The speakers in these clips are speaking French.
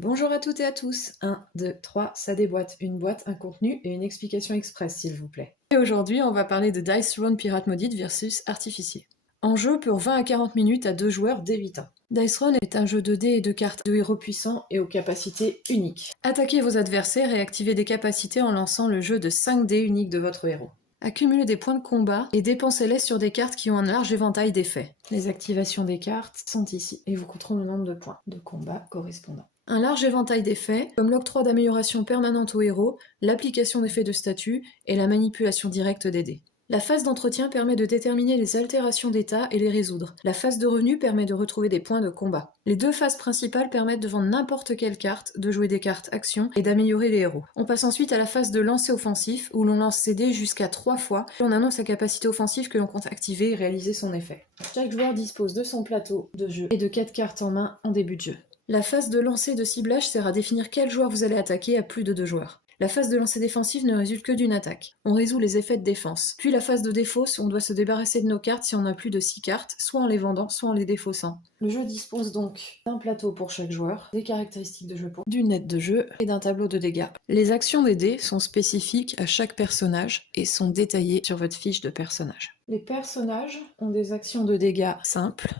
Bonjour à toutes et à tous. 1, 2, 3, ça déboîte. Une boîte, un contenu et une explication express, s'il vous plaît. Et aujourd'hui, on va parler de Dice Throne Pirate Maudite versus Artificier. En jeu pour 20 à 40 minutes à 2 joueurs dès 8 ans. Dice Throne est un jeu de dés et de cartes de héros puissants et aux capacités uniques. Attaquez vos adversaires et activez des capacités en lançant le jeu de 5 dés uniques de votre héros. Accumulez des points de combat et dépensez-les sur des cartes qui ont un large éventail d'effets. Les activations des cartes sont ici et vous coûteront le nombre de points de combat correspondant. Un large éventail d'effets, comme l'octroi d'améliorations permanentes au héros, l'application d'effets de statut et la manipulation directe des dés. La phase d'entretien permet de déterminer les altérations d'état et les résoudre. La phase de revenu permet de retrouver des points de combat. Les deux phases principales permettent de vendre n'importe quelle carte, de jouer des cartes actions et d'améliorer les héros. On passe ensuite à la phase de lancer offensif, où l'on lance ses dés jusqu'à 3 fois, et on annonce la capacité offensive que l'on compte activer et réaliser son effet. Chaque joueur dispose de son plateau de jeu et de 4 cartes en main en début de jeu. La phase de lancer de ciblage sert à définir quel joueur vous allez attaquer à plus de 2 joueurs. La phase de lancer défensive ne résulte que d'une attaque. On résout les effets de défense. Puis la phase de défausse, on doit se débarrasser de nos cartes si on a plus de 6 cartes, soit en les vendant, soit en les défaussant. Le jeu dispose donc d'un plateau pour chaque joueur, des caractéristiques de jeu pour d'une aide de jeu et d'un tableau de dégâts. Les actions des dés sont spécifiques à chaque personnage et sont détaillées sur votre fiche de personnage. Les personnages ont des actions de dégâts simples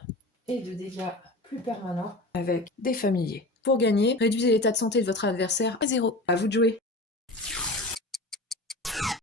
et de dégâts plus permanents avec des familiers. Pour gagner, réduisez l'état de santé de votre adversaire à 0. À vous de jouer.